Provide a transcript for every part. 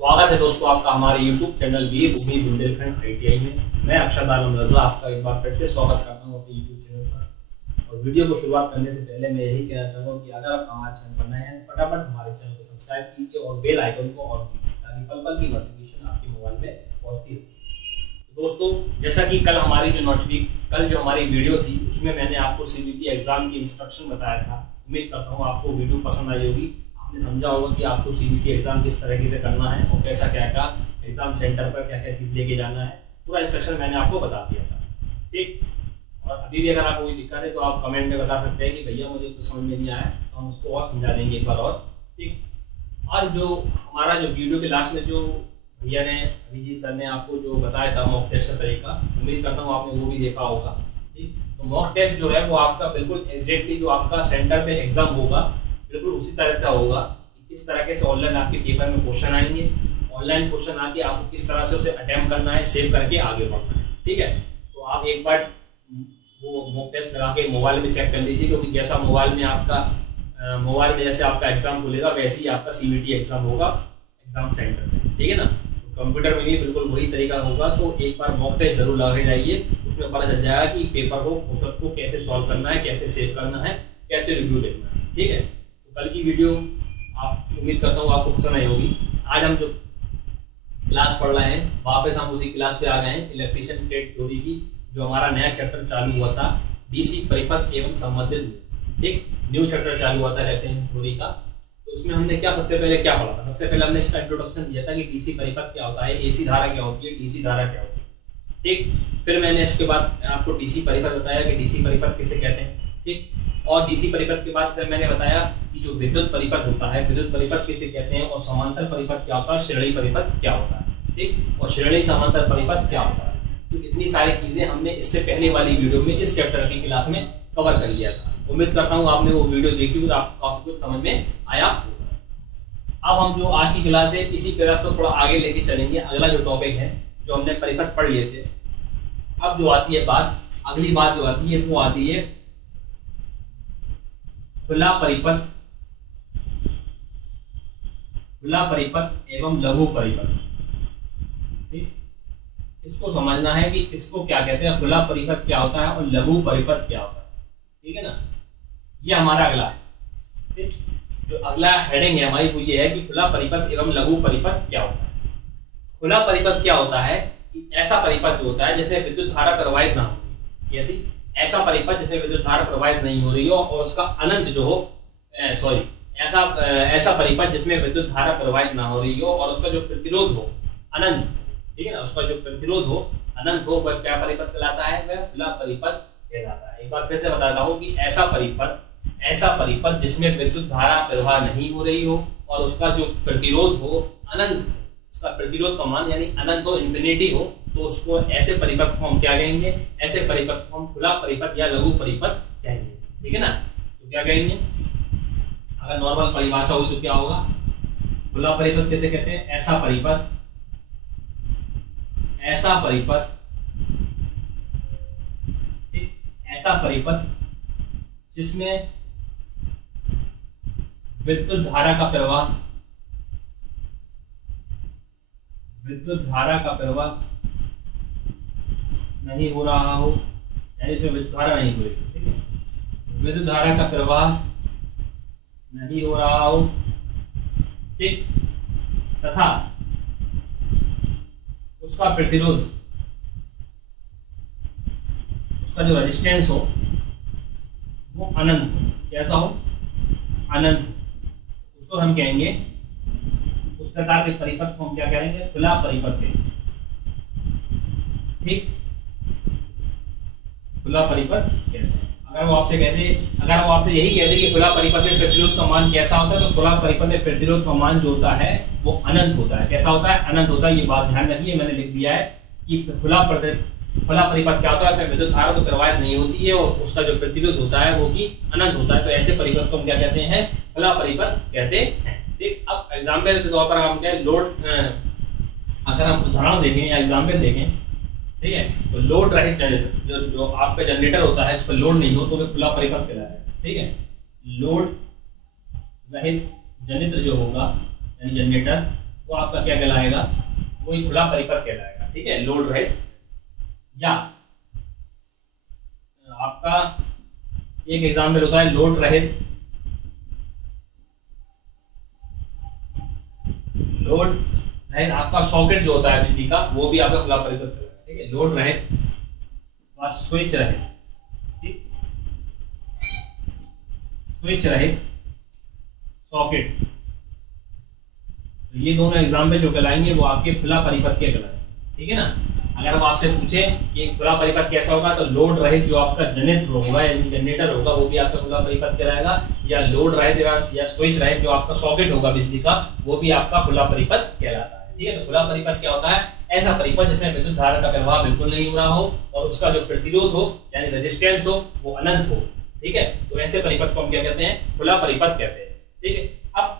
स्वागत है दोस्तों आपका हमारे YouTube चैनल वीर भूमि बुंदेलखंड ITI में। मैं अक्षर आलम रजा आपका एक बार फिर से स्वागत करता हूं अपने YouTube चैनल पर। और वीडियो को शुरुआत करने से पहले मैं यही कहना चाहूँगा कि अगर आप हमारे चैनल पर नए हैं तो फटाफट हमारे चैनल को सब्सक्राइब कीजिए और बेल आइकन को ऑन कीजिए ताकि पल पल की नोटिफिकेशन आपके मोबाइल में पहुँचती रहे। तो दोस्तों, जैसा कि कल जो हमारी वीडियो थी उसमें मैंने आपको CBT एग्जाम की इंस्ट्रक्शन बताया था। उम्मीद करता हूँ आपको वीडियो पसंद आई होगी। आपने समझा होगा कि आपको CBT एग्जाम किस तरीके से करना है और कैसा क्या क्या एग्जाम सेंटर पर क्या क्या चीज़ लेके जाना है, पूरा इंस्ट्रक्शन मैंने आपको बता दिया था। ठीक, और अभी भी अगर आपको कोई दिक्कत है तो आप कमेंट में बता सकते हैं कि भैया मुझे कुछ समझ में नहीं आया, तो हम उसको और समझा देंगे एक बार और। ठीक, और जो हमारा जो वीडियो के लास्ट में जो भैया ने अभिजीत सर ने आपको जो बताया था मॉक टेस्ट का तरीका, उम्मीद करता हूँ आपने वो भी देखा होगा। ठीक, तो मॉक टेस्ट जो है वो आपका बिल्कुल एग्जैक्टली जो आपका सेंटर पे एग्जाम होगा बिल्कुल उसी तरह का होगा कि किस तरह से ऑनलाइन आपके पेपर में क्वेश्चन आएंगे, ऑनलाइन क्वेश्चन आके आपको किस तरह से उसे अटेम्प्ट करना है, सेव करके आगे बढ़ना है। ठीक है, तो आप एक बार वो मॉक टेस्ट लगा के मोबाइल में चेक कर लीजिए, क्योंकि जैसा मोबाइल में जैसे आपका एग्जाम खुलेगा वैसे ही आपका CBT एग्जाम होगा एग्जाम सेंटर में। ठीक है ना, कंप्यूटर में भी बिल्कुल वही तरीका होगा। तो एक बार मॉक टेस्ट जरूर लगा जाइए, उसमें पता चल जाएगा कि पेपर को क्वेश्चन को कैसे सॉल्व करना है, कैसे सेव करना है, कैसे रिव्यू देखना है। ठीक है, तो कल की वीडियो आप उम्मीद करता हूँ आपको पसंद आई होगी। आज हम जो क्लास पढ़ रहे हैं वापस हम उसी क्लास पे आ गए हैं, इलेक्ट्रिशियन ट्रेड थ्योरी की जो हमारा नया चैप्टर चालू हुआ था, DC परिपथ एवं संबंधित। ठीक, न्यू चैप्टर चालू हुआ था इलेक्ट्रिशियन थ्योरी का। तो उसमें हमने सबसे पहले क्या पढ़ा था? सबसे पहले हमने इसका इंट्रोडक्शन दिया था कि DC परिपथ क्या होता है, AC धारा क्या होती है, DC धारा क्या होती है। ठीक, फिर मैंने इसके बाद आपको DC परिपथ बताया कि DC परिपथ किसे कहते हैं। ठीक, और DC परिपथ के बाद फिर मैंने बताया कि जो विद्युत परिपथ होता है, विद्युत परिपथ किसे कहते हैं, और समांतर परिपथ क्या होता है, श्रेणी परिपथ क्या होता है। ठीक, और श्रेणी समांतर परिपथ क्या होता है। तो इतनी सारी चीजें हमने इससे पहले वाली वीडियो में इस चैप्टर की क्लास में कवर कर लिया था। उम्मीद करता हूँ आपने वो वीडियो देखी होगी तो आपको काफी कुछ समझ में आया होगा। अब हम जो आज की क्लास है इसी क्लास को थोड़ा आगे लेके चलेंगे। अगला जो टॉपिक है जो हमने परिपथ पढ़ लिए थे, अब जो आती है बात, अगली बात जो आती है वो आती है खुला परिपथ एवं लघु परिपथ। ठीक, इसको समझना है कि इसको क्या कहते हैं, खुला परिपथ क्या होता है और लघु परिपथ क्या होता है। ठीक है ना, ये हमारा अगला है। ठीक, जो अगला हेडिंग है हमारी वो ये है कि खुला परिपथ एवं लघु परिपथ क्या होता है। खुला परिपथ क्या होता है कि ऐसा परिपथ होता है जिसमें विद्युत धारा प्रवाहित ना हो, जैसे ऐसा परिपथ जिसमें विद्युत धारा प्रवाहित नहीं हो रही हो और उसका अनंत जो हो ऐसा परिपथ जिसमें विद्युत धारा प्रवाहित ना हो रही हो और उसका जो प्रतिरोध हो अनंत। ठीक है ना, उसका जो प्रतिरोध हो अनंत हो, वह क्या परिपथ कहलाता है, वह खुला परिपथ कहलाता है। एक बार फिर से बताता हूँ कि ऐसा परिपथ जिसमें विद्युत धारा प्रवाह नहीं हो रही हो और उसका जो प्रतिरोध हो अनंत, उसका प्रतिरोध का मान यानी अनंत हो, इंफिनिटी हो, तो उसको ऐसे परिपथ को हम क्या कहेंगे, ऐसे परिपथ को हम खुला परिपथ या लघु परिपथ कहेंगे। ठीक है ना, तो क्या कहेंगे, अगर नॉर्मल परिभाषा हो तो क्या होगा, खुला परिपथ कैसे कहते हैं, ऐसा परिपथ जिसमें विद्युत धारा का प्रवाह नहीं हो रहा हो, यानी जो विद्युत धारा नहीं हो रही। ठीक है, विद्युत धारा का प्रवाह नहीं हो रहा हो। ठीक, तथा उसका प्रतिरोध, उसका जो रेजिस्टेंस हो वो अनंत हो। कैसा हो, अनंत, उसको हम कहेंगे, उस प्रकार के परिपथ को हम क्या कहेंगे, खुला परिपथ कहेंगे। ठीक, खुला परिपथ कहते हैं। अगर वो आपसे यही कहते कि खुला परिपथ में प्रतिरोध का मान कैसा होता है, तो खुला परिपथ में प्रतिरोध का मान जो होता है वो अनंत होता है। कैसा होता है, अनंत होता है। ये बात ध्यान रखिए, मैंने लिख दिया है कि खुला परिपथ क्या होता है, इसमें विद्युत धारा तो प्रवाहित नहीं होती है और उसका जो प्रतिरोध होता है वो भी अनंत होता है। तो ऐसे परिपथ को हम क्या कहते हैं, खुला परिपथ कहते हैं। ठीक, अब एग्जाम्पल के तौर पर हम क्या लोड, अगर हम उदाहरण देखें या एग्जाम्पल देखें, ठीक है, तो लोड रहित जनरेटर, जो आपका जनरेटर होता है उस पर लोड नहीं हो तो वह खुला परिपथ कहलाता है। ठीक है, लोड रहित जनरेटर जो होगा यानी जनरेटर, वो आपका क्या कहलाएगा, वही खुला परिपथ कहलाएगा। ठीक है, लोड रहित। या आपका एक एग्जाम्पल होता है लोड रहित, लोड रहित आपका सॉकेट जो होता है बिजली का, वो भी आपका खुला परिपथ कहलाएगा। ठीक है, लोड रहित व स्विच रहित। ठीक, स्विच रहित सॉकेट, तो ये दोनों एग्जाम्पल जो कहलाएंगे वो आपके खुला परिपथ के कहलाएंगे। ठीक है ना। अगर हम आपसे पूछे कि खुला परिपथ कैसा होगा, तो लोड रहित जो आपका जनित्र होगा यानी जनरेटर होगा वो भी आपका खुला परिपथ कहलाएगा, या लोड रहित या स्विच रहित जो आपका सॉकेट होगा बिजली का, वो भी आपका खुला परिपथ कहलाता है। ठीक है, तो खुला परिपथ क्या होता है, ऐसा परिपथ जिसमें विद्युत धारा का प्रवाह बिल्कुल नहीं हो रहा हो और उसका जो प्रतिरोध हो यानी रेजिस्टेंस हो वो अनंत हो। ठीक है, तो ऐसे परिपथ को हम क्या कहते हैं, खुला परिपथ कहते हैं। ठीक है, अब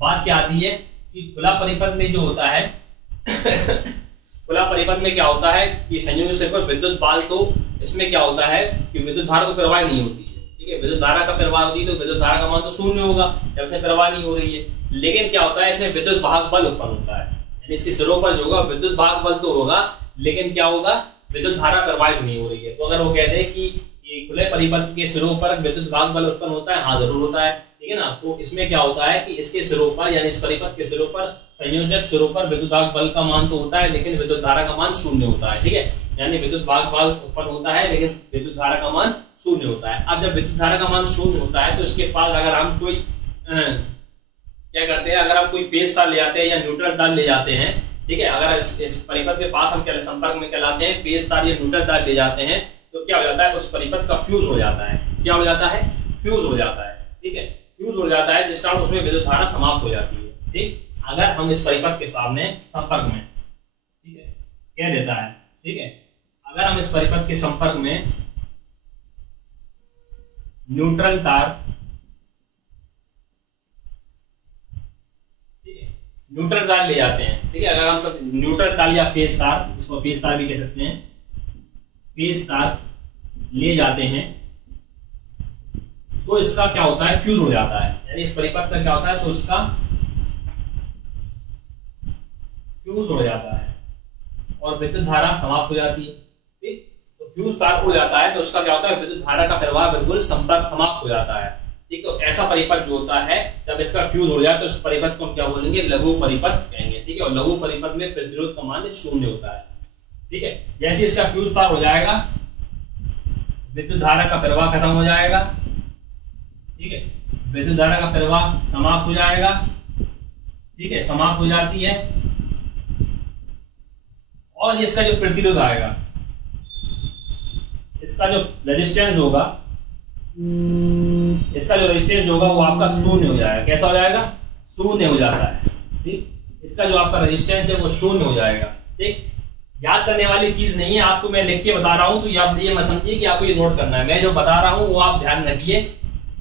बात क्या आती है कि खुला परिपथ में जो होता है खुला परिपथ में क्या होता है कि संयोजक से पर विद्युत बाल, तो इसमें क्या होता है कि विद्युत धारा तो प्रवाह नहीं होती है। ठीक है, विद्युत धारा का प्रवाह होती है तो विद्युत धारा का मान तो शून्य होगा जब से प्रवाह नहीं हो रही है। लेकिन क्या होता है, इसमें विद्युत भाग बल उत्पन्न होता है, यानी इसके सिरों पर जो होगा विद्युत भाग बल तो होगा, लेकिन क्या होगा, विद्युत धारा प्रवाहित नहीं हो रही है। तो अगर वो कहते हैं कि ये खुले परिपथ के सिरों पर विद्युत भाग बल उत्पन्न होता है, हाँ जरूर होता है। ठीक है ना। तो इसमें क्या होता है कि इसके सिरों पर यानी इस परिपथ के सिरों पर, संयोजक सिरों पर विद्युत भाग बल का मान तो होता है लेकिन विद्युत धारा का मान शून्य होता है। ठीक है, यानी विद्युत भाग बल उत्पन्न होता है लेकिन विद्युत धारा का मान शून्य होता है। अब जब विद्युत धारा का मान शून्य होता है तो इसके पास अगर हम कोई क्या करते हैं, अगर हम कोई फेज तार ले जाते हैं या न्यूट्रल तार ले जाते हैं, ठीक है, अगर इस परिपथ के पास हम क्या संपर्क में क्या लाते हैं, फेज तार या न्यूट्रल तार ले जाते हैं, तो क्या हो जाता है, उस परिपथ का फ्यूज हो जाता है। क्या हो जाता है, फ्यूज हो जाता है। ठीक है, फ्यूज हो जाता है जिस कारण उसमें विद्युत धारा समाप्त हो जाती है। ठीक, अगर हम इस परिपथ के सामने संपर्क में, ठीक है, क्या देता है, ठीक है, अगर हम इस परिपथ के संपर्क में न्यूट्रल तार, ठीक है, न्यूट्रल तार ले जाते हैं। ठीक है, अगर हम सब न्यूट्रल तार या फेज तार, इसको फेज तार भी कह सकते हैं, फेज तार ले जाते हैं तो इसका क्या होता है, फ्यूज हो जाता है। यानी इस परिपथ का क्या होता है, तो उसका फ्यूज हो जाता है और विद्युत धारा समाप्त हो जाती है। ठीक, तो फ्यूज तार हो जाता है तो उसका क्या होता है, विद्युत धारा का प्रवाह बिल्कुल संपर्क समाप्त हो जाता है। ठीक, तो ऐसा परिपथ जो होता है जब इसका फ्यूज हो जाए तो उस परिपथ को हम क्या बोलेंगे, लघु परिपथ कहेंगे। ठीक है, और लघु परिपथ में प्रतिरोध का मान शून्य होता है। ठीक है, जैसे इसका फ्यूज तार हो जाएगा विद्युत धारा का प्रवाह खत्म हो जाएगा। ठीक है, विद्युत धारा का प्रवाह समाप्त हो जाएगा। ठीक है, समाप्त हो जाती है और इसका जो प्रतिरोध आएगा, इसका जो रेजिस्टेंस होगा, इसका जो रेजिस्टेंस होगा वो आपका शून्य हो जाएगा। कैसा हो जाएगा, शून्य हो जाता है। ठीक, इसका जो आपका रेजिस्टेंस है वो शून्य हो जाएगा। ठीक, याद करने वाली चीज नहीं है, आपको मैं लिख के बता रहा हूं तो ये मत समझिए कि आपको ये नोट करना है। मैं जो बता रहा हूं वो आप ध्यान रखिए।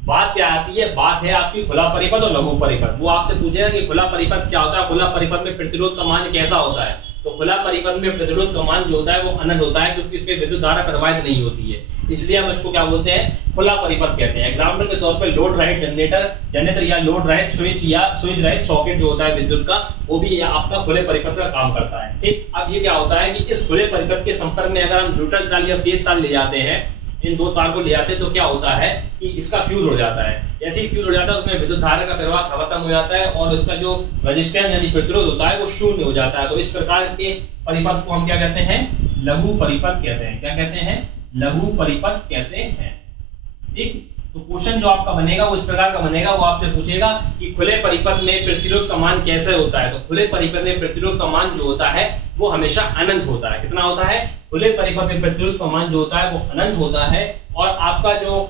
बात क्या आती है, बात है आपकी खुला परिपथ और लघु परिपथ। वो आपसे पूछेगा कि खुला परिपथ क्या होता है, खुला परिपथ में प्रतिरोध का मान कैसा होता है। तो खुला परिपथ में प्रतिरोध का मान जो होता है वो अनंत होता है क्योंकि इसमें विद्युत धारा प्रवाहित नहीं होती है, इसलिए हम इसको क्या बोलते हैं, खुला परिपथ कहते हैं। एग्जाम्पल के तौर पर लोड रहित जनरेटर या लोड रहित स्विच या स्विच रहित सॉकेट जो होता है विद्युत का, वो भी आपका खुले परिपथ का काम करता है। ठीक, अब ये क्या होता है कि इस खुले परिपथ के संपर्क में अगर हम न्यूट्रल तार या फेज तार ले जाते हैं, इन दो तार को ले जाते हैं, तो क्या होता है कि इसका फ्यूज हो जाता है। जैसे ही फ्यूज हो जाता है उसमें विद्युत धारा का प्रवाह खत्म हो जाता है और इसका जो रेजिस्टेंस यानी प्रतिरोध होता है वो शून्य हो जाता है। तो इस प्रकार के परिपथ को हम क्या कहते हैं, लघु परिपथ कहते हैं। क्या कहते हैं, लघु परिपथ कहते हैं। ठीक, तो क्वेश्चन जो आपका बनेगा वो इस प्रकार का बनेगा। वो आपसे पूछेगा कि खुले परिपथ में प्रतिरोध का मान कैसे होता है। तो खुले परिपथ में प्रतिरोध का मान जो होता है वो हमेशा अनंत होता है। कितना होता है, खुले परिपथ में प्रतिरोध का मान जो होता है वो अनंत होता है। और आपका जो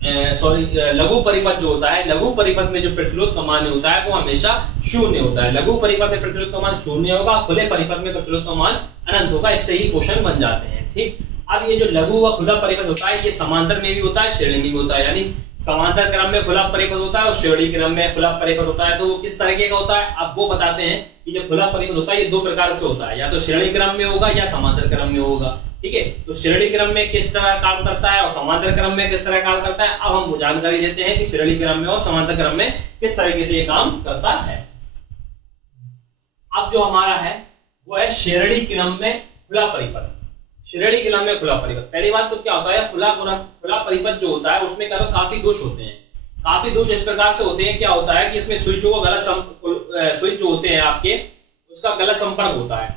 लघु परिपथ जो होता है, लघु परिपथ में जो प्रतिरोध का मान होता है वो हमेशा शून्य होता है। लघु परिपथ में प्रतिरोध का मान शून्य होगा, खुले परिपथ में प्रतिरोध का मान अनंत होगा। इससे ही क्वेश्चन बन जाते हैं। ठीक, अब ये जो लघु व खुला परिपथ होता है ये समांतर में भी होता है, श्रेणी में भी होता है। यानी समांतर क्रम में खुला परिपथ होता है और श्रेणी क्रम में खुला परिपथ होता है। तो वो किस तरीके का होता है, अब वो बताते हैं कि जो खुला परिपथ होता है ये दो प्रकार से होता है, या तो श्रेणी क्रम में होगा या समांतर क्रम में होगा। ठीक है, तो श्रेणी क्रम में किस तरह काम करता है और समांतर क्रम में किस तरह काम करता है, अब हम जानकारी देते हैं कि श्रेणी क्रम में और समांतर क्रम में किस तरीके से ये काम करता है। अब जो हमारा है वो है श्रेणी क्रम में खुला परिपथ। श्रेणी क्रम में खुला परिपथ, पहली बात तो क्या होता है, खुला परिपथ जो होता है उसमें क्या काफी दोष होते हैं। काफी दोष इस प्रकार से होते हैं, क्या होता है कि इसमें स्विचों को गलत स्विच जो होते हैं आपके उसका गलत संपर्क होता है,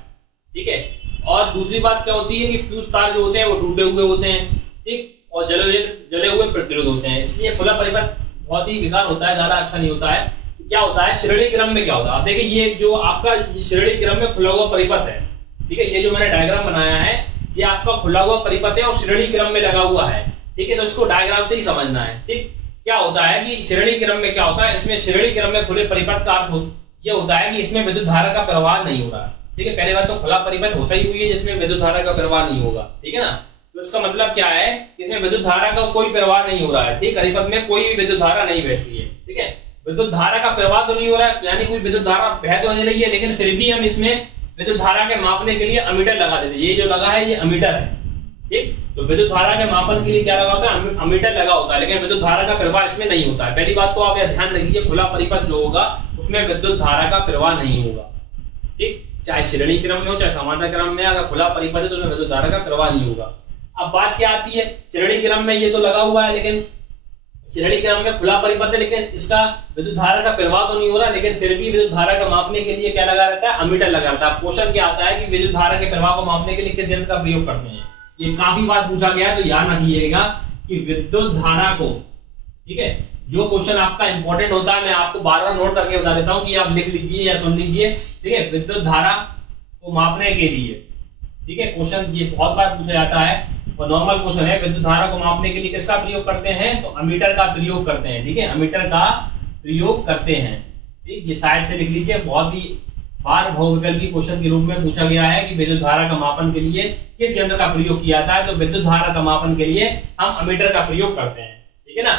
ठीक है। और दूसरी बात क्या होती है कि फ्यूज तार जो होते हैं वो टूटे हुए होते हैं, ठीक, और जले हुए प्रतिरोध होते हैं। इसलिए खुला परिपथ बहुत ही बेकार होता है, ज्यादा अच्छा नहीं होता है। क्या होता है श्रेणी क्रम में क्या होता है, आप देखिए ये जो आपका श्रेणी क्रम में खुला हुआ परिपथ है, ठीक है, ये जो मैंने डायग्राम बनाया है ये आपका खुला हुआ परिपथ है और श्रेणी क्रम में लगा हुआ है, ठीक है। तो इसको डायग्राम से ही समझना है, ठीक। क्या होता है कि श्रेणी क्रम में क्या होता है, इसमें श्रेणी क्रम में खुले परिपथ का अर्थ ये होता है कि इसमें विद्युत धारा का प्रवाह नहीं हो रहा, ठीक है। पहले बात तो खुला परिपथ होता ही हुई है जिसमें विद्युत धारा का प्रवाह नहीं होगा, ठीक है ना। तो इसका मतलब क्या है कि इसमें विद्युत धारा का कोई प्रवाह नहीं हो रहा है, ठीक, परिपथ में कोई भी विद्युत धारा नहीं बहती है, ठीक है। विद्युत धारा का प्रवाह तो नहीं हो रहा है, यानी कोई विद्युत धारा बह तो नहीं रही है, लेकिन फिर भी हम इसमें विद्युत धारा के मापने के लिए अमीटर लगा देते हैं। ये जो लगा है ये अमीटर है, ठीक। तो विद्युत धारा के मापन के लिए क्या लगा होता है, अमीटर लगा होता है, लेकिन विद्युत धारा का प्रवाह इसमें नहीं होता है। पहली बात तो आप यह ध्यान रखिए, खुला परिपथ जो होगा उसमें विद्युत धारा का प्रवाह नहीं होगा, ठीक, चाहे श्रेणी क्रम में हो चाहे समांतर क्रम में, अगर खुला परिपथ है तो उसमें विद्युत धारा का प्रवाह नहीं होगा। अब बात क्या आती है, श्रेणी क्रम में ये तो लगा हुआ है, लेकिन श्रेणी क्रम में खुला परिपथ है, लेकिन इसका विद्युत धारा का प्रवाह तो नहीं हो रहा, लेकिन फिर भी विद्युत धारा का मापने के लिए क्या लगा रहता है, अमीटर लगा रहता है। क्वेश्चन क्या आता है कि विद्युत धारा के प्रवाह को मापने के लिए किस यंत्र का प्रयोग करते हैं, ये काफी बार पूछा गया है, तो याद रखिएगा कि विद्युत धारा को, ठीक है, जो क्वेश्चन आपका इंपॉर्टेंट होता है मैं आपको बार बार नोट करके बता देता हूं कि आप लिख लीजिए या सुन लीजिए, ठीक है। विद्युत धारा को मापने के लिए, ठीक है, क्वेश्चन ये बहुत बार पूछा जाता है और नॉर्मल क्वेश्चन है, विद्युत धारा को मापने के लिए किसका प्रयोग करते हैं, तो अमीटर का प्रयोग करते हैं, ठीक है, अमीटर का प्रयोग करते हैं, ठीक। ये साइड से लिख लीजिए, बहुत ही बार बहुविकल्पी क्वेश्चन के रूप में पूछा गया है कि विद्युत धारा का मापन के लिए किस यंत्र का प्रयोग किया जाता है, तो विद्युत धारा का मापन के लिए हम अमीटर का प्रयोग करते हैं, ठीक है ना।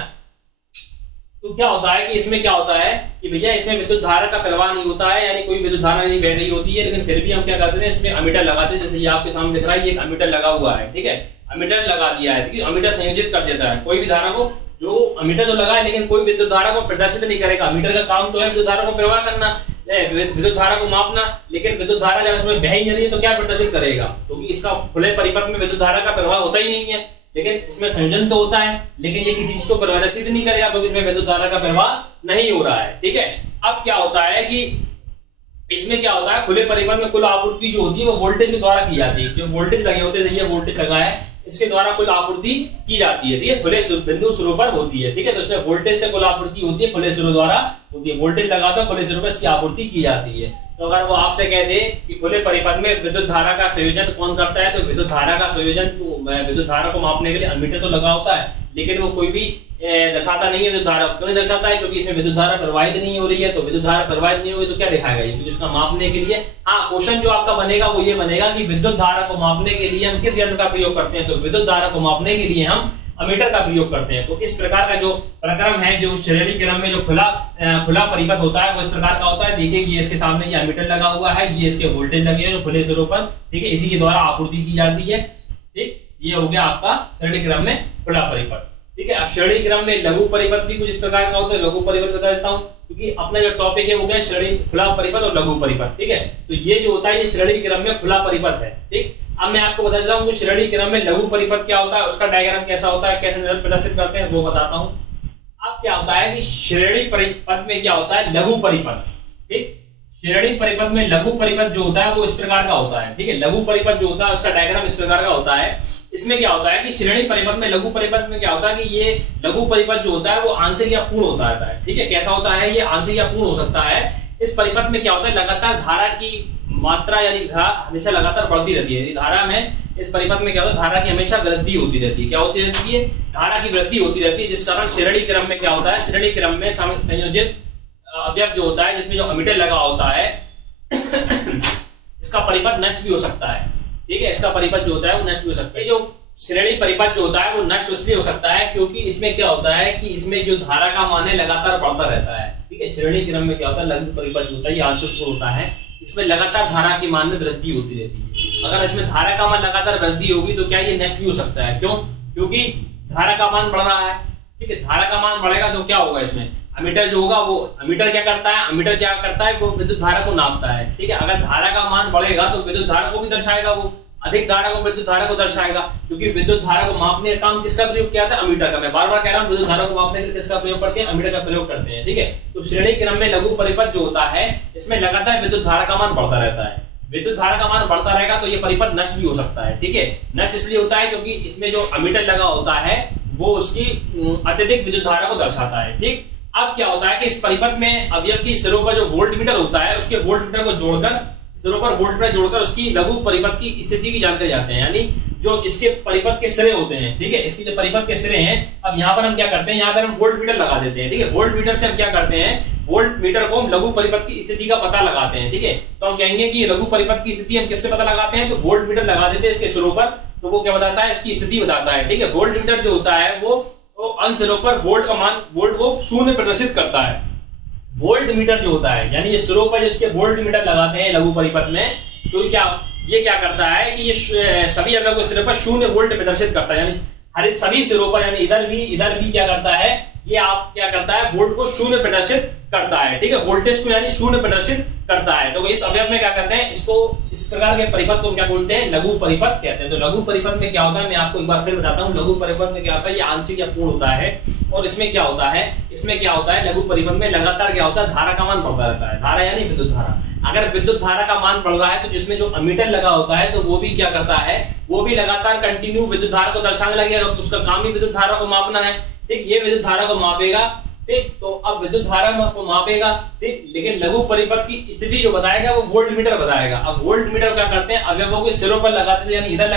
तो क्या होता है कि इसमें क्या होता है कि भैया इसमें विद्युत धारा का प्रवाह नहीं होता है, यानी कोई विद्युत धारा नहीं बह रही होती है, लेकिन फिर भी हम क्या करते हैं इसमें अमीटर लगाते हैं। जैसे ये आपके सामने दिख रहा है, ये एक अमीटर लगा हुआ है, ठीक है, अमीटर लगा दिया है, ठीक है। अमीटर संयोजित कर देता है कोई भी धारा को, जो अमीटर तो लगा है लेकिन कोई विद्युत धारा को प्रदर्शित नहीं करेगा। अमीटर का काम तो है विद्युत धारा को प्रवाह करना, विद्युत धारा को मापना, लेकिन विद्युत धारा जब इसमें बह ही नहीं रही है तो क्या प्रदर्शित करेगा, क्योंकि इसका खुले परिपथ में विद्युत धारा का प्रवाह होता ही नहीं है, लेकिन इसमें संयोजन तो होता है, लेकिन ये किसी चीज को प्रदर्शित नहीं करेगा क्योंकि इसमें विद्युत धारा का प्रवाह नहीं हो रहा है, ठीक है। अब क्या होता है कि इसमें क्या होता है, खुले परिपथ में कुल आपूर्ति जो होती है वो वोल्टेज के द्वारा की जाती है। जो वोल्टेज लगे होते हैं, ये वोल्टेज लगा है, इसके द्वारा कुल आपूर्ति की जाती है, ठीक है, खुले बिंदु सिरों पर होती है, ठीक है। तो इसमें वोल्टेज से कुल आपूर्ति होती है, खुले सिरों द्वारा होती है। वोल्टेज लगाते हैं, खुले सिरों पर इसकी आपूर्ति की जाती है। तो अगर वो आपसे कह दे कि खुले परिपथ में विद्युत धारा का संयोजन कौन करता है, तो विद्युत धारा का संयोजन विद्युत धारा को मापने के लिए अमीटर तो लगा होता है, लेकिन वो कोई भी दर्शाता नहीं है विद्युत धारा। क्यों नहीं दर्शाता है, क्योंकि इसमें विद्युत धारा प्रवाहित नहीं हो रही है। तो विद्युत धारा प्रवाहित नहीं होगी तो क्या दिखाएगा ये, क्योंकि इसका मापने के लिए, हाँ, क्वेश्चन जो आपका बनेगा वो ये बनेगा कि विद्युत धारा को मापने के लिए हम किस यंत्र का प्रयोग करते हैं, तो विद्युत धारा को मापने के लिए हम अमीटर का प्रयोग करते हैं। तो इस प्रकार का जो प्रक्रम है, जो श्रेणी क्रम में जो खुला परिपथ होता है वो इस प्रकार का होता है। देखिए ये इसके सामने ये अमीटर लगा हुआ है, ये इसके वोल्टेज लगे हैं जो खुले सिरों पर, ठीक है, इसी के द्वारा आपूर्ति की जाती है, ठीक। ये हो गया आपका श्रेणी क्रम में खुला परिपथ, ठीक है। अब श्रेणी क्रम में लघु परिपथ भी कुछ इस प्रकार का होता है। लघु परिपथ बता देता हूं क्योंकि अपना जो टॉपिक है वो क्या है, श्रेणी खुला परिपथ और लघु परिपथ, ठीक है। तो ये जो होता है ये श्रेणी क्रम में खुला परिपथ है, ठीक। अब मैं आपको बता देता हूं कि श्रेणी क्रम में लघु परिपथ क्या होता है, उसका डायग्राम कैसा होता है, कैसे प्रदर्शित करते हैं वो बताता हूं। अब क्या होता है कि श्रेणी परिपथ में क्या होता है, लघु परिपथ, ठीक। श्रेणी परिपथ में लघु परिपथ जो होता है वो इस प्रकार का होता है, ठीक है। लघु परिपथ जो होता है उसका डायग्राम इस प्रकार का होता है। इसमें क्या होता है कि श्रेणी परिपथ में, लघु परिपथ में क्या होता है कि ये लघु परिपथ जो होता है वो आंशिक या पूर्ण होता है, ठीक है। कैसा होता है, ये आंशिक या पूर्ण हो सकता है। इस परिपथ में क्या होता है, लगातार धारा की मात्रा यानी धारा हमेशा लगातार बढ़ती रहती है। धारा में, इस परिपथ में क्या होता है, धारा की हमेशा वृद्धि होती रहती है। क्या होती रहती है, धारा की वृद्धि होती रहती है, जिस कारण श्रेणी क्रम में क्या होता है, श्रेणी क्रम में संयोजित अवयव जो होता है जिसमें जो अमीटर लगा होता है इसका परिपथ नष्ट भी हो सकता है, ठीक है। इसका परिपथ जो होता है वो नष्ट भी हो सकता है। जो श्रेणी परिपथ जो होता है वो नष्ट इसलिए हो सकता है क्योंकि इसमें क्या होता है कि इसमें जो धारा का मान है लगातार बढ़ता रहता है, ठीक है। श्रेणी क्रम में क्या होता है, लघु परिपथ जो होता है ये आंशिक होता है, इसमें लगातार धारा के मान में वृद्धि होती रहती है। अगर इसमें धारा का मान लगातार वृद्धि होगी तो क्या ये नष्ट भी हो सकता है। क्यों, क्योंकि धारा का मान बढ़ रहा है, ठीक है। धारा का मान बढ़ेगा तो क्या होगा, इसमें अमीटर जो होगा वो अमीटर क्या करता है, अमीटर क्या करता है, वो विद्युत धारा को नापता है। ठीक है, अगर धारा का मान बढ़ेगा तो विद्युत धारा को भी दर्शाएगा, वो अधिक धारा को विद्युत धारा को दर्शाएगा, क्योंकि विद्युत धारा को मापने का काम किसका प्रयोग किया था, अमीटर का। मैं बार बार कह रहा हूं, विद्युत धारा को मापने के लिए किसका प्रयोग करते हैं, अमीटर का प्रयोग करते हैं। ठीक है, तो श्रेणी क्रम में लघु परिपथ जो होता है, इसमें लगातार विद्युत धारा का मान बढ़ता रहता है। विद्युत धारा का मान बढ़ता रहेगा तो ये परिपथ नष्ट भी हो सकता है। ठीक है, नष्ट इसलिए होता है क्योंकि इसमें जो अमीटर लगा होता है वो उसकी अत्यधिक विद्युत धारा को दर्शाता है। ठीक, अब क्या होता है कि इस परिपथ में अवयव की सिरों पर जो वोल्ट मीटर होता है, उसके वोल्ट मीटर को जोड़कर, सिरों पर वोल्ट मीटर जोड़कर उसकी लघु परिपथ की स्थिति की जानकारी जाते हैं, यानी जो इसके परिपथ के सिरे होते हैं। ठीक है, इसके जो परिपथ के सिरे हैं, अब यहाँ पर हम क्या करते हैं, यहाँ पर हम वोल्ट मीटर लगा देते हैं। ठीक है, वोल्ट मीटर से हम क्या करते हैं, वोल्ट मीटर को हम लघु परिपथ की स्थिति का पता लगाते हैं। ठीक है, तो हम कहेंगे कि लघु परिपथ की स्थिति हम किससे पता लगाते हैं, तो वोल्ट मीटर लगा देते हैं इसके सिरों पर, तो वो क्या बताता है, इसकी स्थिति बताता है। ठीक है, वोल्ट मीटर जो होता है वो अंत सिरों पर वोल्ट का मान, वोल्ट को शून्य प्रदर्शित करता है। वोल्ट मीटर जो होता है, यानी ये सिरों पर जिसके वोल्ट मीटर लगाते हैं लघु परिपथ में, तो ये क्या करता है कि ये सभी अवयव के सिरे पर शून्य वोल्ट प्रदर्शित करता है, यानी हर सभी सिरों पर, यानी इधर भी क्या करता है, ये आप क्या करता है, वोल्ट को शून्य प्रदर्शित करता है। ठीक है, वोल्टेज को यानी शून्य प्रदर्शित करता है। तो इस अवयव में क्या करते हैं, इसको इस प्रकार के परिपथ को क्या बोलते हैं, लघु परिपथ कहते हैं। तो लघु परिपथ में क्या होता है, मैं आपको एक बार फिर बताता हूँ। लघु परिपथ में क्या होता है, ये आंशिक या पूर्ण होता है, और इसमें क्या होता है, लघु परिपथ में लगातार क्या होता है, धारा का मान बढ़ता रहता है। धारा यानी विद्युत धारा। अगर विद्युत धारा का मान बढ़ रहा है तो जिसमें जो अमीटर लगा होता है, तो वो भी क्या करता है, वो भी लगातार कंटिन्यू विद्युत धारा को दर्शाने लगेगा, तो उसका काम ही विद्युत धारा को मापना है। ठीक, ये विद्युत धारा को मापेगा। ठीक, तो अब विद्युत धारा को मापेगा। ठीक, लेकिन लघु परिपथ की स्थिति जो बताएगा वो वोल्ट मीटर बताएगा। अब वोल्ट मीटर क्या करते हैं, अवयवों के सिरों पर लगाते हैं, यानी इधर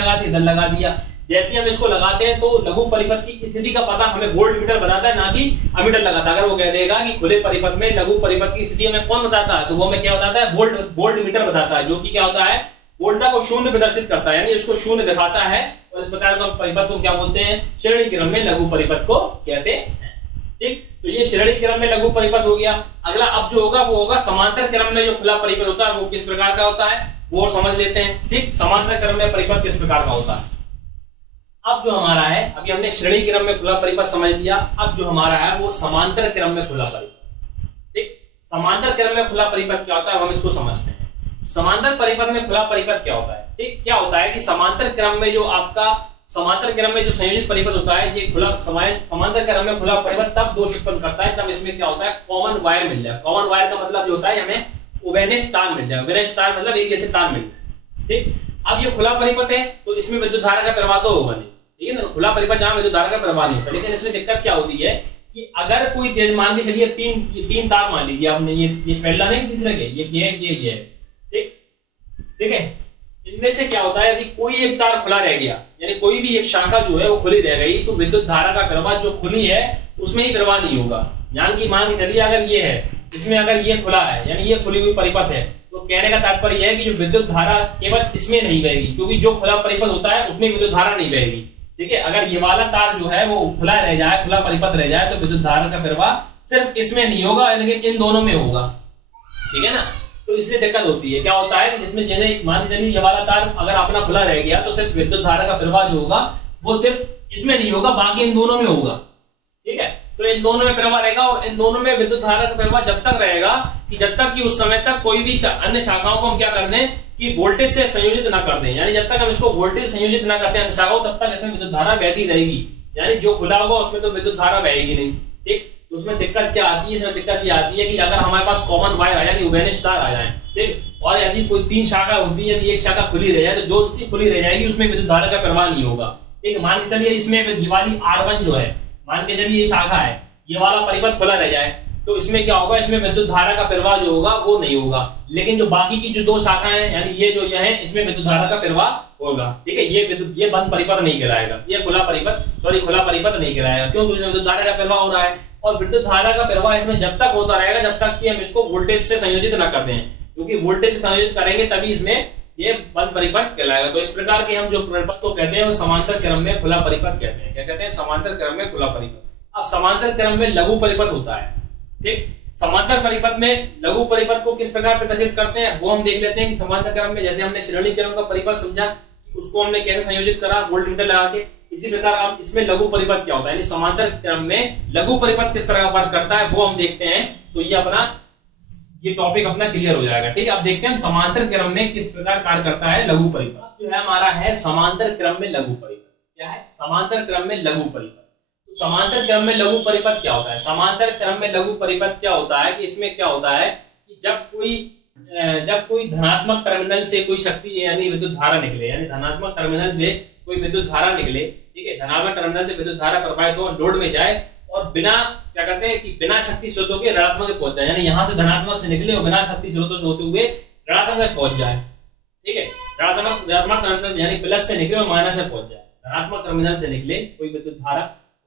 लगा दिया। जैसे हम इसको लगाते हैं तो लघु परिपथ की स्थिति का पता हमें वोल्ट मीटर बताता है, ना कि अमीटर लगाता है। अगर वो कह देगा कि खुले परिपथ में लघु परिपथ की स्थिति हमें कौन बताता है, तो वो हमें क्या बताता है, वोल्ट मीटर बताता है, जो कि क्या होता है, वोल्टा को शून्य प्रदर्शित करता है, यानी इसको शून्य दिखाता है। और इस प्रकार का परिपथ को क्या बोलते हैं, श्रेणी क्रम में लघु परिपथ को कहते हैं। ठीक, तो ये श्रेणी क्रम में लघु परिपथ हो गया। अगला अब जो होगा वो होगा समांतर क्रम में जो खुला परिपथ होता है, वो किस प्रकार का होता है, वो समझ लेते हैं। ठीक, समांतर क्रम में परिपथ किस प्रकार का होता है। अब जो हमारा है, अभी हमने श्रेणी क्रम में खुला परिपथ समझ लिया, अब जो हमारा है वो समांतर क्रम में खुला परिपथ। ठीक, समांतर क्रम में खुला परिपथ क्या होता है, हम इसको समझते हैं। समांतर परिपथ में खुला परिपथ क्या होता है। ठीक, क्या होता है कि समांतर क्रम में जो आपका समांतर क्रम में जो संयोजित परिपथ होता है, ये खुला समांतर क्रम में खुला परिपथ तब दोष उत्पन्न करता है, तब इसमें क्या होता है, कॉमन वायर मिल जाए। कॉमन वायर का मतलब जो होता है, हमें उभयनिष्ठ तार मिल जाए। उभयनिष्ठ तार मतलब एक जैसे तार मिल जाए। ठीक, अब ये खुला परिपथ है तो इसमें विद्युत धारा का प्रवाह तो होगा नहीं। ठीक है ना, खुला परिपथ जहां विद्युत धारा का प्रवाह नहीं होता। लेकिन इसमें दिक्कत क्या होती है कि अगर कोई तेज, मान के चलिए तीन तार मान लीजिए आपने, ये पहला नहीं, तीसरा के ये ठीक है, इनमें से क्या होता है, यदि कोई एक तार खुला रह गया, यानी कोई भी एक शाखा जो है वो खुली रह गई, तो विद्युत धारा का प्रवाह जो खुली है उसमें ही प्रवाह नहीं होगा। मान के चलिए अगर ये है, इसमें अगर ये खुला है, यानी ये खुली हुई परिपथ है, तो कहने का तात्पर्य यह है कि जो विद्युत धारा केवल इसमें नहीं बहेगी, क्योंकि जो खुला परिपथ होता है उसमें विद्युत धारा नहीं बहेगी। ठीक है, अगर ये वाला तार जो है वो खुला रह जाए, खुला परिपथ रह जाए, तो विद्युत धारा का प्रवाह सिर्फ इसमें नहीं होगा, लेकिन इन दोनों में होगा। ठीक है ना, तो इसलिए दिक्कत होती है। क्या होता है कि जिसमें जैसे मान लीजिए ये वाला तार अगर अपना खुला रह गया, तो सिर्फ विद्युत धारा का प्रवाह जो होगा वो सिर्फ इसमें नहीं होगा, बाकी इन दोनों में होगा। ठीक है, तो इन दोनों में प्रवाह रहेगा, और इन दोनों में विद्युत धारा का प्रवाह जब तक रहेगा कि जब तक कि उस समय तक कोई भी अन्य शाखाओं को हम क्या कर दें कि वोल्टेज से संयोजित ना कर दें, यानी जब तक हम इसको वोल्टेज संयोजित ना करते हैं अन्य शाखाओं, तब तक इसमें विद्युत धारा बहती रहेगी। यानी जो खुला होगा उसमें तो विद्युत धारा बहेगी नहीं। ठीक, तो उसमें दिक्कत क्या आती है, इसमें दिक्कत ये आती है कि अगर हमारे पास कॉमन वायर आ जाए, यानी उभयनिष्ठ तार आ जाए, ठीक, और यदि कोई तीन शाखा होती है, यदि एक शाखा खुली रह जाए, तो जो सी खुली रह जाएगी उसमें विद्युत धारा का प्रवाह नहीं होगा। ठीक, मान के चलिए इसमें दिवाली R1 जो है, मान के चलिए ये शाखा है, ये वाला परिपथ खुला रह जाए, तो इसमें क्या होगा, इसमें विद्युत धारा का प्रवाह जो होगा वो नहीं होगा। लेकिन जो बाकी की जो दो शाखाएं हैं, यानी ये जो है, इसमें विद्युत धारा का प्रवाह होगा। ठीक है, ये बंद परिपथ नहीं कहलाएगा, ये खुला परिपथ नहीं कहलाएगा। क्यों, क्योंकि विद्युत धारा का प्रवाह हो रहा है, और विद्युत धारा का प्रवाह इसमें जब तक होता रहेगा जब तक कि हम इसको वोल्टेज से संयोजित न कर दें, क्योंकि वोल्टेज संयोजित करेंगे तभी इसमें ये बंद परिपथ कहलाएगा। तो इस प्रकार के हम जो परिपथ को कहते हैं वो समांतर क्रम में खुला परिपथ कहते हैं। क्या कहते हैं, समांतर क्रम में खुला परिपथ। अब समांतर क्रम में लघु परिपथ होता है। ठीक, समांतर परिपथ में लघु परिपथ को किस प्रकार प्रदर्शित करते हैं वो हम देख लेते हैं कि समांतर क्रम में जैसे हमने श्रेणी क्रम का परिपथ समझा, उसको हमने कैसे संयोजित करा वोल्टमीटर लगा के, इसी प्रकार अब इसमें लघु परिपथ क्या होता है, यानी समांतर क्रम में लघु परिपथ किस तरह का वर्क करता है वो हम देखते हैं। तो ये टॉपिक अपना क्लियर हो जाएगा। ठीक है, अब देखते हैं समांतर क्रम में किस प्रकार कार्य करता है लघु परिपथ। जो है हमारा है समांतर क्रम में लघु परिपथ। क्या है? समांतर क्रम में लघु परिपथ। तो समांतर क्रम में लघु परिपथ क्या होता है? समांतर क्रम में लघु परिपथ क्या होता है कि इसमें क्या होता है कि जब कोई धनात्मक टर्मिनल से कोई शक्ति यानी विद्युत धारा निकले, यानी धनात्मक टर्मिनल से कोई विद्युत धारा निकले, ठीक है, धनात्मक टर्मिनल से विद्युत धारा प्रवाहित हो, लोड में जाए और बिना क्या करते हैं कि बिना शक्ति स्रोतों के ऋणात्मक में पहुंच जाए, यानी यहां से धनात्मक से निकले और बिना शक्ति स्रोतों से होते हुए ऋणात्मक में पहुंच जाए। ठीक है, ऋणात्मक टर्मिनल यानी प्लस से निकले और माइनस में पहुंच जाए। धनात्मक टर्मिनल से निकले कोई विद्युत धारा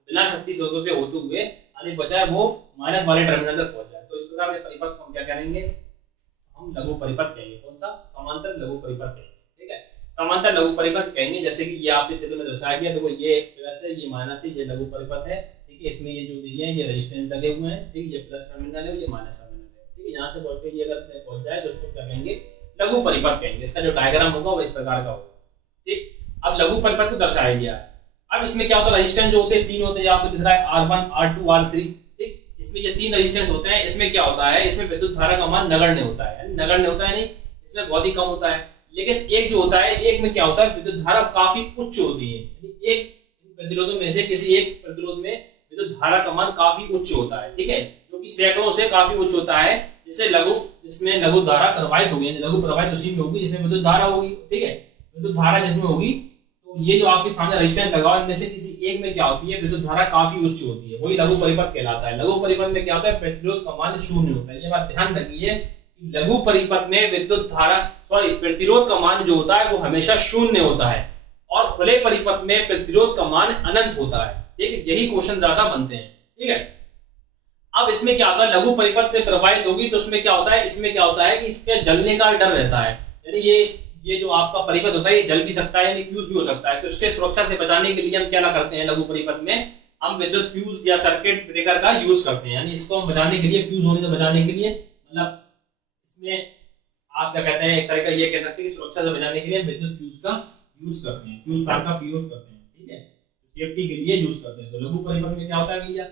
बिना शक्ति स्रोतों से होते हुए यानी बचाए वो माइनस वाले टर्मिनल तक पहुंच जाए। तो इस प्रकार के परिपथ को हम क्या करेंगे? हम लघु परिपथ कहेंगे। कौन सा? समांतर लघु परिपथ कहेंगे। ठीक है, समांतर लघु परिपथ कहेंगे। जैसे कि ये आपके चित्र में दर्शाया गया, देखो ये प्लस है, ये माइनस है, ये लघु परिपथ है। ठीक है, इसमें ये जो दिए हैं ये रेजिस्टेंस लगे हुए हैं। ठीक है, ये प्लस टर्मिनल है, ये माइनस टर्मिनल है। ठीक है, यहाँ से बढ़ के ये अगर पहुंच जाए तो उसको क्या कहेंगे? लघु परिपथ कहेंगे। इसका जो डायग्राम होगा वो इस प्रकार का होगा। ठीक, अब लघु परिपथ को दर्शाया गया है। अब इसमें क्या होता है? रेजिस्टेंस जो होते हैं तीन होते हैं, आपको दिख रहा है R1, R2, R3। ठीक, इसमें ये तीन रेजिस्टेंस होते हैं। इसमें क्या होता है? इसमें विद्युत धारा का मान नगण्य होता है, नगण्य होता है, नहीं इसमें बहुत ही कम होता है। लेकिन एक जो होता है, एक में क्या होता है? विद्युत धारा काफी उच्च होती है। एक प्रतिरोधों में से किसी एक प्रतिरोध में विद्युत धारा का मान काफी उच्च होता है। ठीक है, जो कि सैकड़ों से काफी उच्च होता है, जिसमें लघु धारा प्रवाहित होगी, लघु प्रवाहित उसी में होगी जिसमें विद्युत धारा होगी। ठीक है, विद्युत धारा जिसमें होगी, तो ये जो आपके सामने रेजिस्टेंस लगा हुआ है, इनमें से किसी एक में क्या होती है? विद्युत धारा काफी उच्च होती है, वही लघु परिपथ कहलाता है। लघु परिपथ में क्या होता है? प्रतिरोध का मान शून्य होता है। ये बात ध्यान रखिए, लघु परिपथ में विद्युत धारा प्रतिरोध का मान जो होता है वो हमेशा शून्य होता है, और खुले परिपथ में प्रतिरोध का मान अनंत होता है। ठीक है, यही क्वेश्चन ज्यादा बनते हैं। ठीक है, अब इसमें क्या होगा? लघु परिपथ से प्रवाहित होगी तो उसमें क्या होता है? इसमें क्या होता है कि इसके जलने का डर रहता है, यानी ये जो आपका परिपथ होता है ये जल भी सकता है, यानी फ्यूज भी हो सकता है। तो इससे सुरक्षा से बचाने के लिए हम क्या करते हैं? लघु परिपथ में हम विद्युत फ्यूज या सर्किट ब्रेकर का यूज करते हैं, यानी इसको हम बचाने के लिए, फ्यूज होने से बचाने के लिए, मतलब इसमें आप क्या कहते हैं, एक तरह का ये कह सकते हैं कि सुरक्षा से बचाने के लिए विद्युत फ्यूज का यूज करते हैं, फ्यूज तार का यूज करते हैं। ठीक है, सेफ्टी के लिए यूज करते हैं। तो लघु परिपथ में क्या होता है भैया?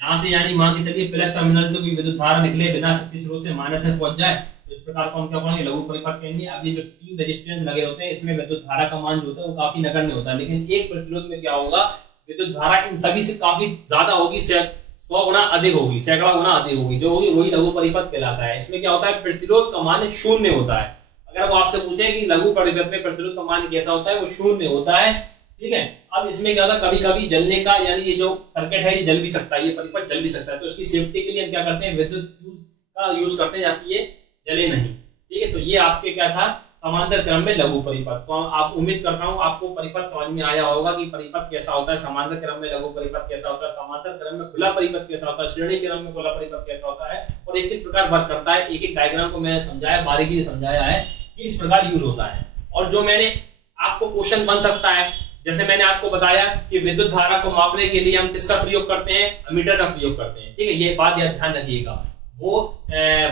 यहाँ से यानी मान के चलिए प्लस टर्मिनल से कोई विद्युत धारा निकले बिना शक्ति स्रोत से माइनस में पहुंच जाए, तो इस प्रकार को हम क्या कहेंगे? लघु परिपथ कहेंगे। अब ये जो तीन रेजिस्टेंस लगे होते हैं, इसमें विद्युत धारा का मान जो होता है वो काफी नगण्य होता है, लेकिन एक प्रतिरोध में क्या होगा? विद्युत धारा इन सभी से काफी ज्यादा होगी, 100 गुना अधिक होगी, सैकड़ा गुना अधिक होगी, जो होगी वही लघु परिपथ कहलाता है। इसमें क्या होता है? प्रतिरोध का मान शून्य होता है। अगर वो आपसे पूछे कि लघु परिपथ में प्रतिरोध का मान कैसा होता है, वो शून्य होता है। ठीक है, अब इसमें क्या होता है? कभी कभी जलने का, यानी ये जो सर्किट है ये जल भी सकता है, ये परिपथ जल भी सकता है। तो इसकी सेफ्टी के लिए हम क्या करते हैं? विद्युत फ्यूज का यूज करते हैं ताकि ये जले नहीं। ठीक है, तो ये आपके क्या था? समांतर क्रम में लघु परिपथ। तो आप उम्मीद करता हूं आपको परिपथ समझ में आया होगा कि परिपथ कैसा होता है, समांतर क्रम में लघु परिपथ कैसा होता है, समांतर क्रम में खुला परिपथ कैसा होता है, श्रेणी क्रम में खुला परिपथ कैसा होता है, और ये किस प्रकार वर्क करता है। एक एक डायग्राम को मैंने समझाया, बारीकी से समझाया है कि इस प्रकार यूज होता है। और जो मैंने आपको क्वेश्चन बन सकता है, जैसे मैंने आपको बताया कि विद्युत धारा को मापने के लिए हम किसका प्रयोग करते हैं? एमीटर का प्रयोग करते हैं। ठीक है, ये बात याद ध्यान रखिएगा। वो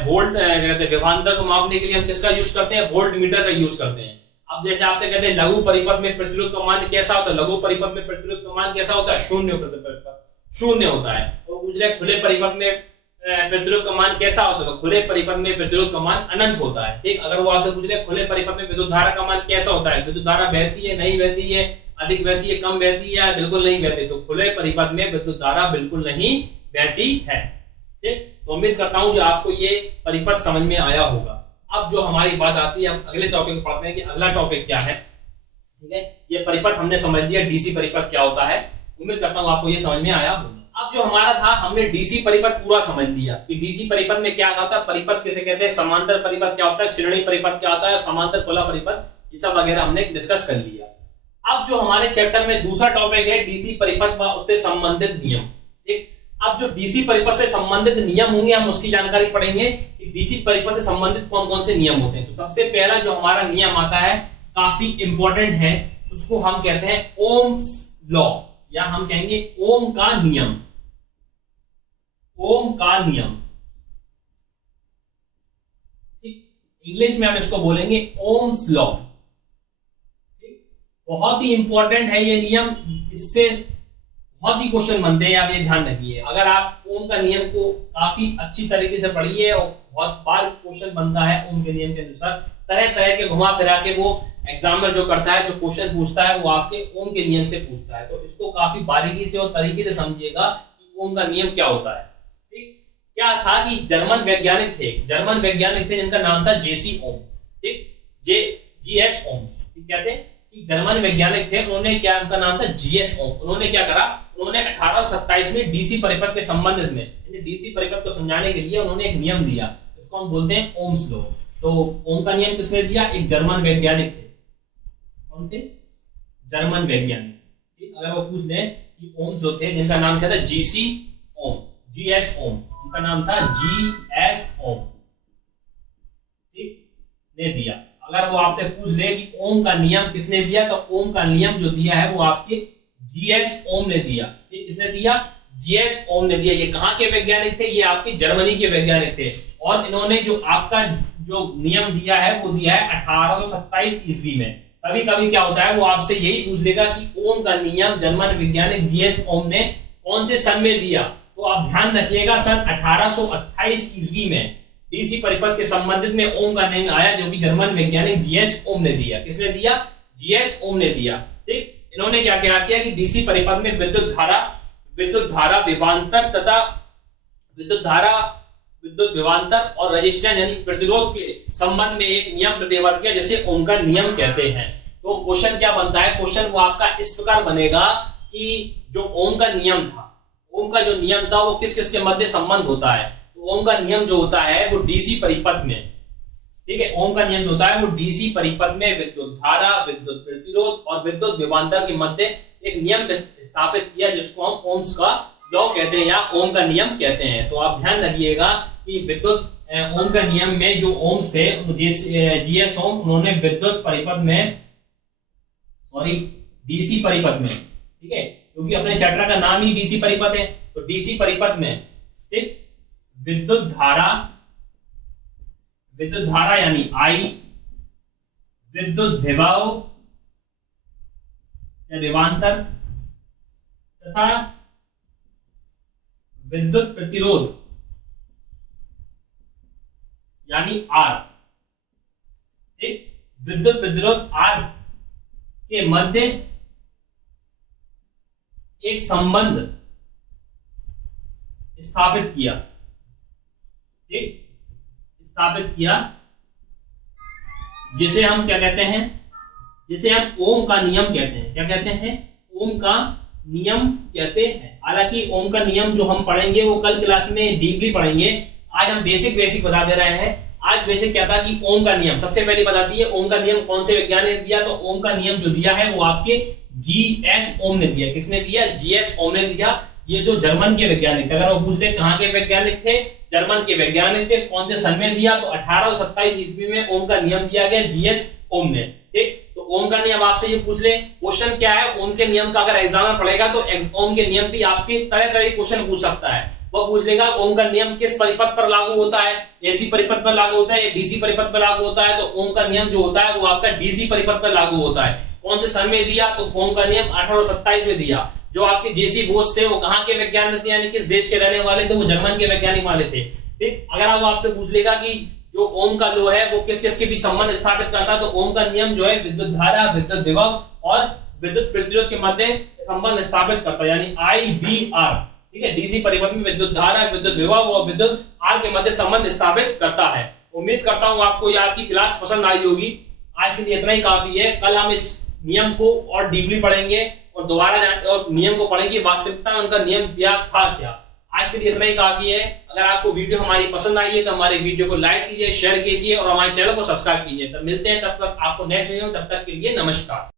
वोल्ट कहते हैं विभवांतर को मापने के लिए हम किसका यूज करते हैं? वोल्ट मीटर का यूज करते हैं। अब जैसे आपसे कहते हैं लघु परिपथ में प्रतिरोध का मान कैसा होता है? लघु परिपथ में प्रतिरोध का मान कैसा होता है? शून्य होता है। और दूसरे खुले परिपथ में प्रतिरोध का मान कैसा होता है? तो खुले परिपथ में प्रतिरोध का मान अनंत होता है। ठीक, अगर वो आपसे पूछ रहे खुले परिपथ में विद्युत धारा का मान कैसा होता है? विद्युत धारा बहती है, नहीं बहती है, अधिक बहती है, कम बहती है, बिल्कुल नहीं बहती, तो खुले परिपथ में विद्युत धारा बिल्कुल नहीं बहती है। ठीक, तो उम्मीद करता हूं कि आपको ये परिपथ समझ में आया होगा। अब जो हमारी बात आती है, हम अगले टॉपिक पढ़ते हैं कि अगला टॉपिक क्या है। ठीक है, ये परिपथ हमने समझ लिया, डीसी परिपथ क्या होता है। उम्मीद करता हूं आपको ये समझ में आया होगा। अब जो हमारा था, हमने डीसी परिपथ पूरा समझ लिया कि डीसी परिपथ में क्या होता है, परिपथ किसे कहते हैं, समांतर परिपथ क्या होता है, श्रेणी परिपथ क्या होता है, समांतर खुला परिपथ, ये सब वगैरह हमने डिस्कस कर लिया। अब जो हमारे चैप्टर में दूसरा टॉपिक है डीसी परिपथ व उससे संबंधित नियम। ठीक, अब जो डीसी परिपथ से संबंधित नियम होंगे हम उसकी जानकारी पढ़ेंगे कि डीसी परिपथ से संबंधित कौन कौन से नियम होते हैं। तो सबसे पहला जो हमारा नियम आता है, काफी इंपॉर्टेंट है, उसको हम कहते हैं ओम्स लॉ, या हम कहेंगे ओम का नियम। ओम का नियम, ठीक, इंग्लिश में हम इसको बोलेंगे ओम्स लॉ। बहुत ही इंपॉर्टेंट है ये नियम, इससे बहुत ही क्वेश्चन बनते हैं, आप ये ध्यान रखिए। अगर आप ओम का नियम को काफी अच्छी तरीके से पढ़िए और बहुत बार क्वेश्चन बनता है ओम के नियम के अनुसार, तरह तरह के घुमा फिरा के वो एग्जामिनर जो करता है, जो क्वेश्चन पूछता है वो आपके ओम के नियम से पूछता है। तो इसको काफी बारीकी से और तरीके से समझिएगा कि ओम का नियम क्या होता है। ठीक, क्या था कि जर्मन वैज्ञानिक थे जिनका नाम था जेसी ओम। ठीक, जीएस ओम कहते हैं कि जर्मन वैज्ञानिक थे, उन्होंने क्या, उनका नाम था जीएस ओम। उन्होंने क्या करा, उन्होंने 1827 में डीसी परिपथ के संबंध में, डीसी परिपथ को समझाने के लिए उन्होंने एक नियम दिया, इसको हम बोलते हैं ओम्स लॉ। तो ओम का नियम किसने दिया, एक जर्मन वैज्ञानिक थे। कौन थे, जर्मन वैज्ञानिक। ठीक, अगर वो पूछ ले कि ओम्स लॉ थे जिनका नाम क्या था, जीसी ओम, जीएस ओम, उनका नाम था जीएस ओम। ठीक, ने दिया। अगर वो आपसे पूछ ले कि ओम का नियम किसने दिया, तो ओम का नियम जो दिया है वो आपके जीएस ओम ने दिया। ठीक, किसने दिया, जीएस ओम ने दिया। ये कहां के वैज्ञानिक थे, ये आपके जर्मनी के वैज्ञानिक थे। और इन्होंने जो आपका जो नियम दिया है वो दिया है 1827 ईस्वी में। कभी कभी क्या होता है, वो आपसे यही पूछ लेगा कि ओम का नियम जर्मन वैज्ञानिक जीएस ओम ने कौन से सन में दिया। तो आप ध्यान रखिएगा, सन 1828 ईस्वी में डीसी परिपथ के संबंधित में ओम का नियम आया, जो कि जर्मन वैज्ञानिक जीएस ओम ने दिया। किसने दिया, जीएस ओम ने दिया। ठीक, इन्होंने क्या किया कि डीसी परिपथ में विद्युत धारा विभवांतर तथा विद्युत विभवांतर और रेजिस्टेंस यानी प्रतिरोध के संबंध में एक नियम प्रतिपादित किया, जिसे ओम का नियम कहते हैं। तो क्वेश्चन क्या बनता है, क्वेश्चन वो आपका इस प्रकार बनेगा कि जो ओम का नियम था, ओम का जो नियम था वो किस किस के मध्य संबंध होता है। तो ओम का नियम जो होता है वो डीसी परिपथ में, ठीक है, ओम का नियम जो होता है वो डीसी परिपथ में विद्युत धारा, विद्युत प्रतिरोध और विद्युत विभवांतर के मध्य एक नियम स्थापित किया, जिसको हम ओम्स का लॉ कहते हैं या ओम का नियम कहते हैं। तो आप ध्यान रखिएगा कि विद्युत ओम का नियम में जो ओम्स थे, जीएस ओम, उन्होंने विद्युत परिपथ में, डीसी परिपथ में, ठीक है, क्योंकि अपने चैप्टर का नाम ही डीसी परिपथ है, तो डीसी परिपथ में ठीक विद्युत धारा यानी आई, विद्युत विभव या विभवांतर तथा विद्युत प्रतिरोध यानी आर, ठीक, विद्युत प्रतिरोध आर के मध्य एक संबंध स्थापित किया, ठीक, स्थापित किया, जिसे हम क्या कहते हैं, जिसे हम ओम का नियम कहते हैं। क्या कहते हैं, ओम का नियम कहते हैं। हालांकि ओम का नियम जो हम पढ़ेंगे वो कल क्लास में डीपली पढ़ेंगे। आज हम बेसिक बता दे रहे हैं। आज बेसिक क्या था कि ओम का नियम सबसे पहले बताती है, ओम का नियम कौन से वैज्ञानिक ने दिया। तो ओम का नियम जो दिया है वो आपके जीएस ओम ने दिया। किसने दिया, जीएस ओम ने दिया। ये जो जर्मन के वैज्ञानिक, अगर वो पूछ ले कहां के वैज्ञानिक थे, जर्मन के वैज्ञानिक थे, कौन से सन में दिया, तो 1827 ईस्वी में ओम का नियम दिया गया जीएस ओम ने। ठीक, तो ओम का नियम आपसे ये पूछ ले, क्वेश्चन क्या है ओम के नियम का, अगर एग्जाम में पढ़ेगा तो ओम के नियम भी आपके तरह तरह के क्वेश्चन पूछ सकता है। वो पूछ लेगा ओम का नियम किस परिपथ पर लागू होता है, एसी परिपथ पर लागू होता है या डीसी परिपथ पर लागू होता है। तो ओम का नियम जो होता है वो आपका डीसी परिपथ पर लागू होता है। कौन से सन में दिया, तो ओम का नियम 1827 में दिया। जो आपके जेसी बोस थे वो कहां के वैज्ञानिक थे, यानी किस देश के रहने वाले थे, वो जर्मन के वैज्ञानिक वाले थे। ठीक, अगर आप आपसे पूछ लेगा कि जो ओम का लॉ है वो किस किस के भी संबंध स्थापित करता है, तो ओम का नियम जो है विद्युत धारा, विद्युत विभव और विद्युत प्रतिरोध के मध्य संबंध स्थापित करता है, यानी IVR। ठीक है, डीसी परिपथ में विद्युत धारा, विद्युत विभव और विद्युत आर के मध्य संबंध स्थापित करता है। उम्मीद करता हूं आपको ये आज की क्लास पसंद आई होगी। आज के लिए इतना ही काफी है। कल हम इस नियम को और डीपली पढ़ेंगे और दोबारा और नियम को पढ़ेंगे, वास्तविकता में उनका नियम क्या था क्या। आज के लिए इतना ही काफी है। अगर आपको वीडियो हमारी पसंद आई है तो हमारे वीडियो को लाइक कीजिए, शेयर कीजिए और हमारे चैनल को सब्सक्राइब कीजिए। तब मिलते हैं, तब तक आपको नेक्स्ट वीडियो में, तब तक के लिए नमस्कार।